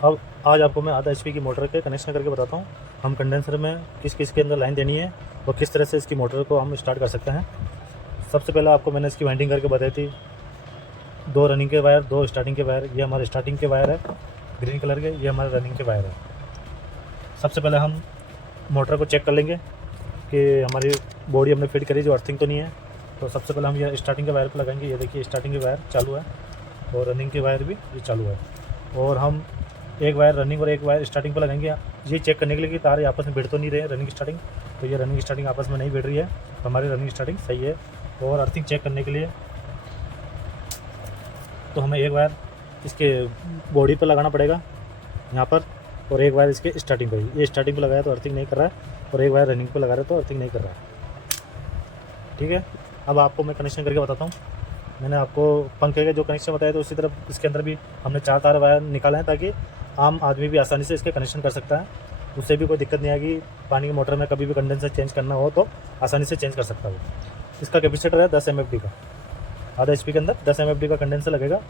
अब आज आपको मैं आधा HP की मोटर के कनेक्शन करके बताता हूँ हम कंडेंसर में किस किस के अंदर लाइन देनी है और किस तरह से इसकी मोटर को हम स्टार्ट कर सकते हैं। सबसे पहले आपको मैंने इसकी वाइंडिंग करके बताई थी, 2 रनिंग के वायर, 2 स्टार्टिंग के वायर। ये हमारे स्टार्टिंग के वायर है ग्रीन कलर के, ये हमारे रनिंग के वायर है। सबसे पहले हम मोटर को चेक कर लेंगे कि हमारी बॉडी हमने फिट करी, जो अर्थिंग तो नहीं है। तो सबसे पहले हम ये स्टार्टिंग के वायर पर लगाएंगे। ये देखिए स्टार्टिंग के वायर चालू है और रनिंग के वायर भी ये चालू है। और हम एक वायर रनिंग और एक वायर स्टार्टिंग पर लगाएंगे, ये चेक करने के लिए कि तार आपस में भिड़ तो नहीं रहे रनिंग स्टार्टिंग। तो ये रनिंग स्टार्टिंग आपस में नहीं भिड़ रही है, तो हमारी रनिंग स्टार्टिंग सही है। और अर्थिंग चेक करने के लिए तो हमें एक वायर इसके बॉडी पर लगाना पड़ेगा यहाँ पर, और एक वायर इसके स्टार्टिंग पर ही। ये स्टार्टिंग पर लगाया तो अर्थिंग नहीं कर रहा है, और एक वायर रनिंग पर लगा रहा है तो अर्थिंग नहीं कर रहा है। ठीक है, अब आपको मैं कनेक्शन करके बताता हूँ। मैंने आपको पंखे के जो कनेक्शन बताया तो उसी तरह इसके अंदर भी हमने 4 तार वायर निकाले हैं, ताकि आम आदमी भी आसानी से इसके कनेक्शन कर सकता है। उससे भी कोई दिक्कत नहीं आएगी। पानी की मोटर में कभी भी कंडेंसर चेंज करना हो तो आसानी से चेंज कर सकता है। इसका कैपेसिटर है 10 MFD का, आधा HP के अंदर 10 MFD का कंडेंसर लगेगा।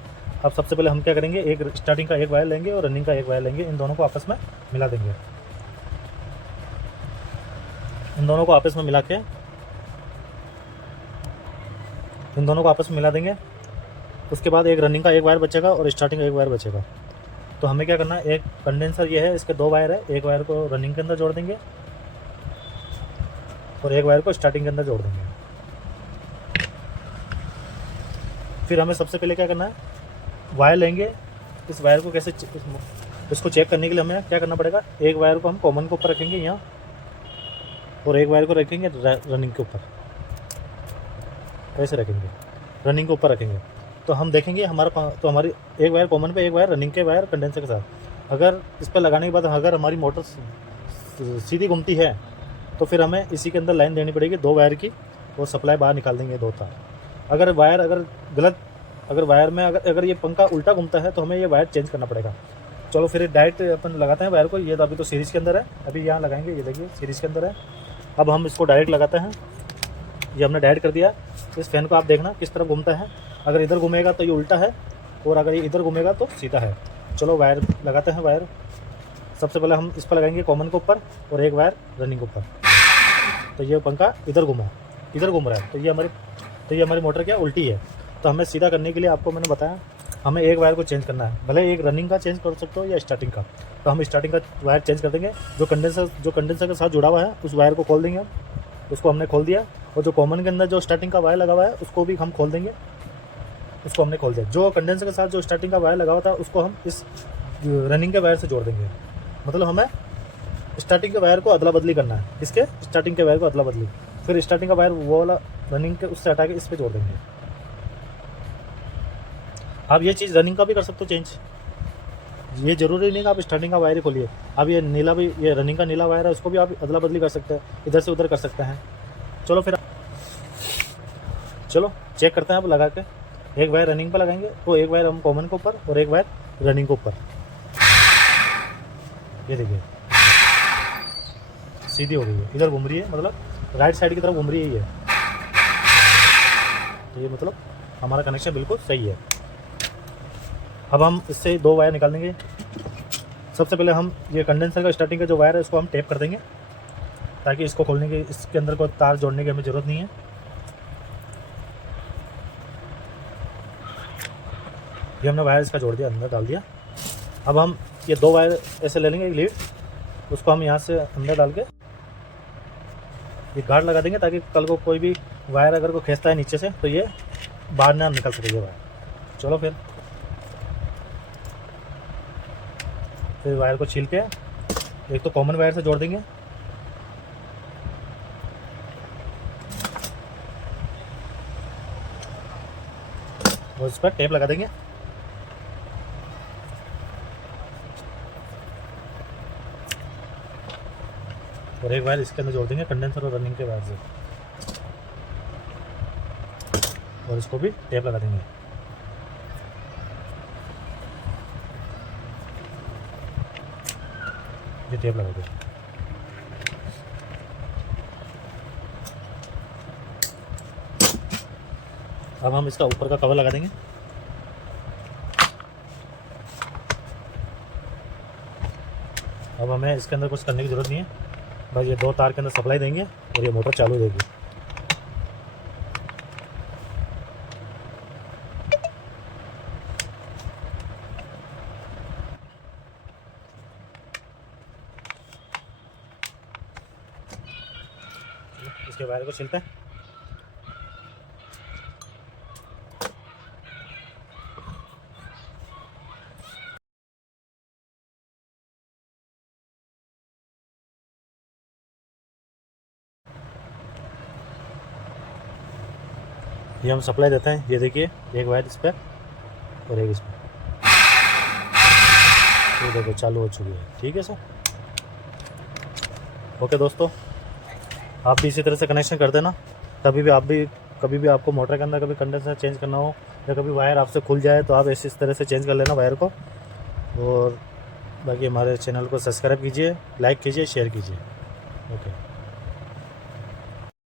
अब सबसे पहले हम क्या करेंगे, एक स्टार्टिंग का एक वायर लेंगे और रनिंग का एक वायर लेंगे। इन दोनों को आपस में मिला देंगे। इन दोनों को आपस में मिला देंगे। उसके बाद एक रनिंग का एक वायर बचेगा और स्टार्टिंग का एक वायर बचेगा। तो हमें क्या करना है, एक कंडेंसर ये है, इसके 2 वायर है। एक वायर को रनिंग के अंदर जोड़ देंगे और एक वायर को स्टार्टिंग के अंदर जोड़ देंगे। फिर हमें सबसे पहले क्या करना है, वायर लेंगे। इस वायर को कैसे इसको चेक करने के लिए हमें क्या करना पड़ेगा, एक वायर को हम कॉमन के ऊपर रखेंगे यहाँ, और एक वायर को रखेंगे रनिंग के ऊपर। कैसे रखेंगे, रनिंग के ऊपर रखेंगे। तो हम देखेंगे हमारी एक वायर कॉमन पे, एक वायर रनिंग के वायर कंडेंसर के साथ। अगर इस पर लगाने के बाद अगर हमारी मोटर सीधी घूमती है तो फिर हमें इसी के अंदर लाइन देनी पड़ेगी 2 वायर की, और सप्लाई बाहर निकाल देंगे 2 तार। अगर वायर में अगर ये पंखा उल्टा घूमता है तो हमें ये वायर चेंज करना पड़ेगा। चलो फिर डायरेक्ट अपन लगाते हैं वायर को। ये तो अभी तो सीरीज़ के अंदर है, अभी यहाँ लगाएंगे। ये देखिए सीरीज़ के अंदर है। अब हम इसको डायरेक्ट लगाते हैं। ये हमने डायरेक्ट कर दिया। इस फैन को आप देखना किस तरफ घूमता है। अगर इधर घूमेगा तो ये उल्टा है, और अगर ये इधर घूमेगा तो सीधा है। चलो वायर लगाते हैं। वायर सबसे पहले हम इस पर लगाएंगे कॉमन के ऊपर, और एक वायर रनिंग के ऊपर। तो ये पंखा इधर घूम रहा है, तो ये हमारी मोटर क्या उल्टी है। तो हमें सीधा करने के लिए आपको मैंने बताया, हमें एक वायर को चेंज करना है। भले एक रनिंग का चेंज कर सकते हो या स्टार्टिंग का। तो हम स्टार्टिंग का वायर चेंज कर देंगे। जो कंडेंसर के साथ जुड़ा हुआ है उस वायर को खोल देंगे हम। उसको हमने खोल दिया। और जो कॉमन के अंदर जो स्टार्टिंग का वायर लगा हुआ है उसको भी हम खोल देंगे। उसको हमने खोल दिया। जो कंडेंसर के साथ जो स्टार्टिंग का वायर लगा हुआ था उसको हम इस रनिंग के वायर से जोड़ देंगे। मतलब हमें स्टार्टिंग के वायर को अदला बदली करना है, इसके स्टार्टिंग के वायर को अदला बदली। फिर स्टार्टिंग का वायर वो वाला रनिंग के उससे हटा के इस पर जोड़ देंगे। आप ये चीज़ रनिंग का भी कर सकते हो चेंज। ये जरूरी नहीं कि आप स्टार्टिंग का वायर ही खोलिए। अब ये रनिंग का नीला वायर है, उसको भी आप अदला बदली कर सकते हैं, इधर से उधर कर सकते हैं। चलो चेक करते हैं अब लगा के। एक वायर रनिंग पर लगाएंगे, तो एक वायर हम कॉमन के ऊपर और एक वायर रनिंग के ऊपर। ये देखिए सीधी हो गई है, इधर घूम रही है, मतलब राइट साइड की तरफ घूम रही है ये। तो ये मतलब हमारा कनेक्शन बिल्कुल सही है। अब हम इससे 2 वायर निकाल देंगे। सबसे पहले हम ये कंडेंसर का स्टार्टिंग का जो वायर है उसको हम टेप कर देंगे, ताकि इसको खोलने के इसके अंदर को तार जोड़ने की हमें ज़रूरत नहीं है। ये हमने वायर इसका जोड़ दिया, अंदर डाल दिया। अब हम ये 2 वायर ऐसे ले लेंगे, एक लीड, उसको हम यहाँ से अंदर डाल के ये गार्ड लगा देंगे, ताकि कल को कोई भी वायर अगर को खींचता है नीचे से तो ये बाहर ना निकल सके ये वायर। चलो फिर वायर को छील के एक तो कॉमन वायर से जोड़ देंगे, और इस पर टेप लगा देंगे। और एक वायर इसके अंदर जोड़ देंगे कंडेंसर और रनिंग के वायर से, और इसको भी टेप लगा देंगे। ये टेप लगा दो। अब हम इसका ऊपर का कवर लगा देंगे। अब हमें इसके अंदर कुछ करने की ज़रूरत नहीं है, बस ये 2 तार के अंदर सप्लाई देंगे और ये मोटर चालू देगी। इसके वायर को छिलते हैं। ये हम सप्लाई देते हैं, ये देखिए एक वायर इस पर और एक इस पर, ये देखो चालू हो चुकी है। ठीक है सर, ओके दोस्तों, आप भी इसी तरह से कनेक्शन कर देना। कभी भी आपको मोटर के अंदर कभी कंडेंसर चेंज करना हो या कभी वायर आपसे खुल जाए तो आप इस तरह से चेंज कर लेना वायर को। और बाकी हमारे चैनल को सब्सक्राइब कीजिए, लाइक कीजिए, शेयर कीजिए।